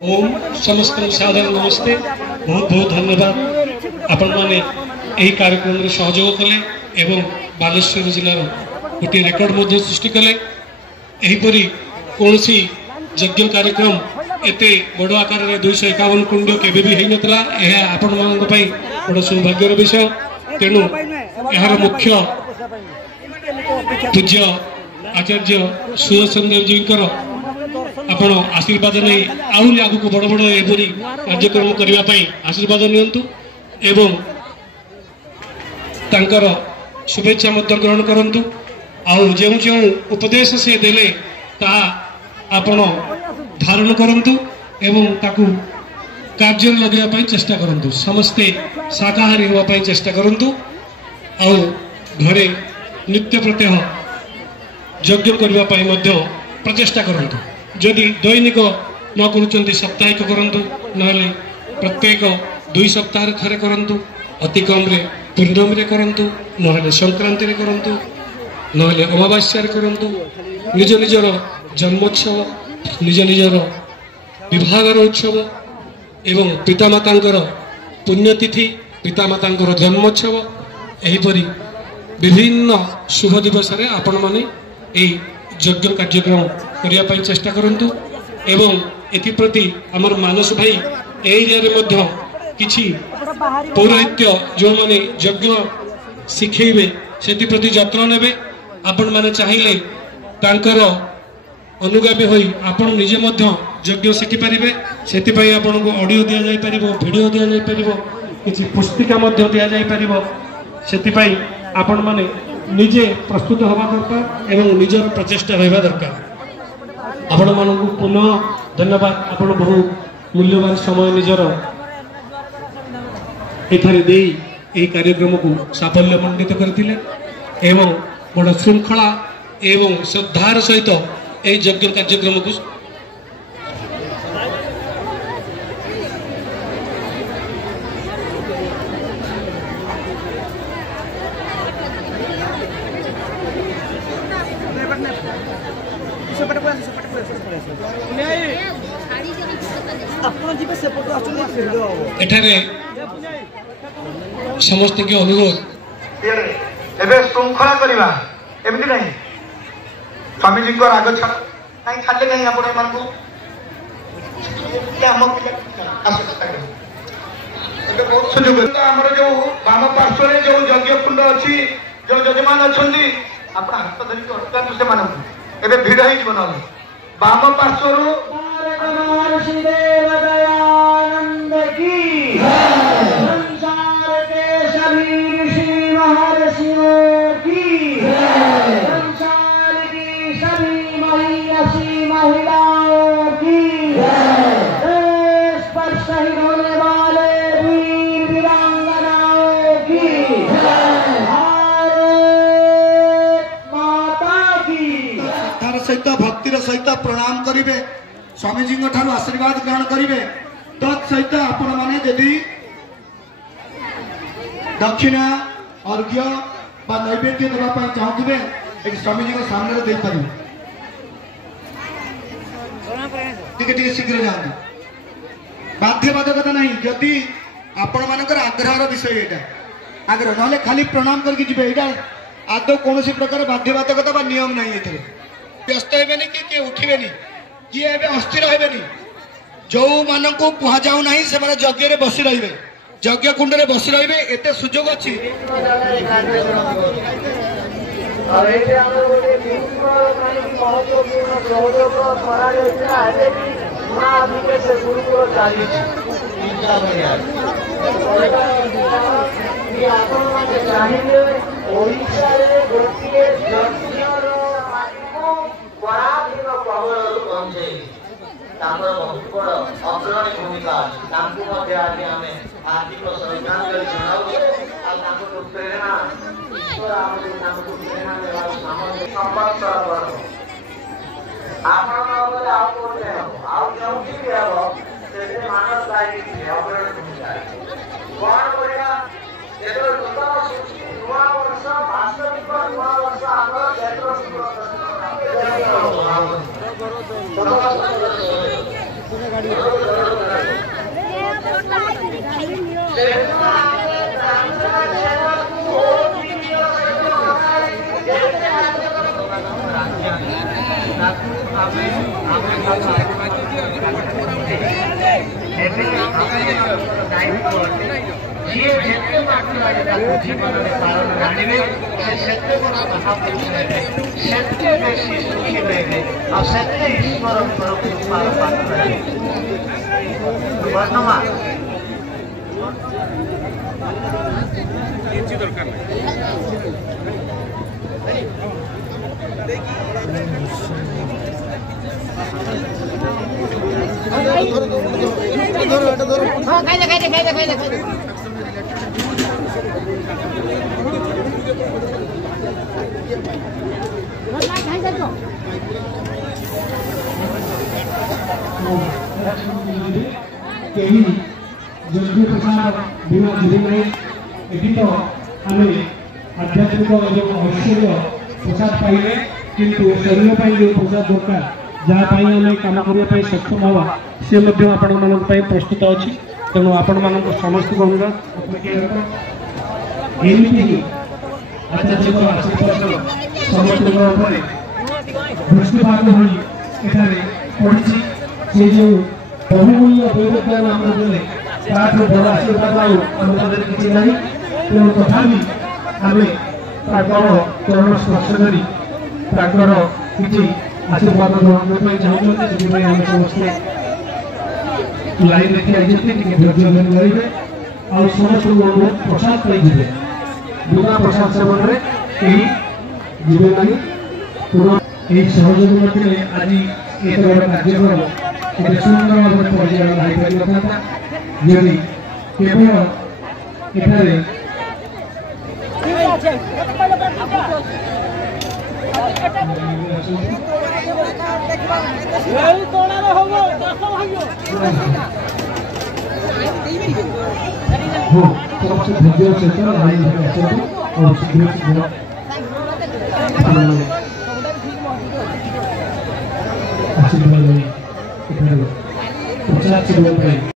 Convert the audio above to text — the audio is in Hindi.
ओम समस्त साधारण नमस्ते। बहुत बहुत धन्यवाद आपण मैंने यही कार्यक्रम में सहयोग कले एवं बालेश्वर जिलार गोटे रेकर्ड सृष्टि कले। एहीपरी कौन यज्ञ कार्यक्रम एते बड़ आकार में 251 कुंड केबे भी होई नतला। यह आपण मानक पई बड़ सौभाग्यर विषय। तेणु यार मुख्य पूज्य आचार्य सुदर्शन देव जी आपण आशीर्वाद नहीं आहरी आग को बड़ बड़ एपरी कार्यक्रम करने आशीर्वाद नियंतु एवं तांकर शुभेच्छा ग्रहण करंतु। आउ जो जो उपदेश से देले ता आपण धारण करंतु एवं ताकू कार्य लगे चेष्टा करंतु। समस्ते शाकाहारी होगा चेष्टा करंतु। आउ घरे नित्य प्रत्यह यज्ञ करने प्रचेष्टा करंतु। जदि दैनिक न करूँ साप्ताहिक करंतु ना प्रत्येक 2 सप्ताह थे करंतु। अति कम पूर्णमी करंतु ना संक्रांति करंतु ना अमावास्या करंतु। निज निजर जन्मोत्सव निज निजर विभागर उत्सव एवं पितामाता पुण्यतिथि पितामाता जन्मोत्सव एहीपरी विभिन्न शुभ दिवस आपण मैंने यज्ञ कार्यक्रम करने चेष्टा करंतु। एवं एप्रति आमर मानस भाई एरिया किछि पौरोहित्य जो माने यज्ञ शिखेबे से प्रति जत्न नेबे। आपण माने चाहिए तांकर अनुगामी होई आपण निजे मध्य यज्ञ शिखि पारिबे। सेति पई आपण को ऑडियो दिया जाय परिबो, वीडियो दिया जाय परिबो, किछि पुस्तिका मध्य दिया जाय परिबो। सेति पई आपण माने निजे प्रस्तुत हवा दरकार एवं निजर प्रचेष्टा रहा दरकार। आपण मानू पुनः धन्यवाद। आपण बहु मूल्यवान समय निजर एथारे दे यही कार्यक्रम को साफल्य मंडित करथिले एवं बड़ श्रृंखला एवं श्रद्धार सहित यही यज्ञ कार्यक्रम को एठारे समस्त के अनुरोध एबे श्रृंखला करवा एमती नहीं स्वामी जी को राग छा नहीं खाले नहीं आपण मन को हम एबे बहुत सुযোগ हमर जो वाम पार्श्व रे जो यज्ञ कुंड अछि जो यजमान अछंदी आपण हाथ धरि के अटकान से मानन एबे भीड़ ही जीवन वाम पार्श्व रो महर्षि देव दयानंद की संसार के सभी ऋषि महर्षियों की संसार की सभी महिषी महिलाओं की स्पर्श ही होने वाले वीर वीरांगनाओं की माता की सहित भक्तिर सहित प्रणाम करिवे। स्वामी जी आशीर्वाद ग्रहण करेंगे। तत्सहित आपण मैंने यदि दक्षिणा अर्घ्य नैवेद्य देवाई चाहूबे एक स्वामी जी सामने दे पारे टे शीघ्र जाते बाध्यबाधकता नहीं। जदि आपण मानकर आग्रह विषय यहाँ आग्रह ना खाली प्रणाम करके यहाँ आदौ कौन प्रकार बाध्यबाधकता नियम नहीं। ये व्यस्त हेबेनि कि उठिबेनि किए अस्थिर हेबेनि। जो मान को कहुँ ना से यज्ञ बसी रे यज्ञ कुंड में बसी रे एत सुजोग अच्छी बहुत बड़ अग्रणी भूमिका आज आम आर्थिक संविधान प्रेरणा ईश्वर आमको प्रेरणा देवार संवत्सर पर्व मानस अग्रणी भूमिका कौन करवा नूतन सृष्टि नुआ वर्ष वास्तविक नुआ वर्ष आम चैत्र शुक्ल जीवन पालन जानवे से बेसी सुखी रहे से ईश्वर वर्तमान जल्दी प्रसाद बिना जीवन एटी तो आम आध्यात्मिक ऐश्वर्य प्रसाद पाइले किंतु शरीर जो प्रसाद दरकार जहाँ आम कम करने सक्षम हवा सी आपण मान प्रस्तुत अच्छी तेणु आपण मान समस्त को अनुरोध आचार्य आशीर्वाद समस्त दृष्टिपात पड़ी से जो बहुमूल्य दैवज्ञान आम देले बड़ आशीर्वाद किसी ना तेणु तथापि आम चरण स्पर्श करी किसी आशीर्वाद देवाई चाहते आम समस्ते लाइन देखी आई धैर्य धन करेंगे और समस्त अनुरोध प्रसाद पाई बिना प्रसाद सेवन में कहीं जीवे ना पुनः सहयोग नथिले आज एक बड़ कार्यक्रम एक सुंदर भाव परिचालन हो पार था जदि केवल एठारे समस्त धैर्य सहित लाइन और शीघ्र शीघ्र आशीर्वाद प्रचार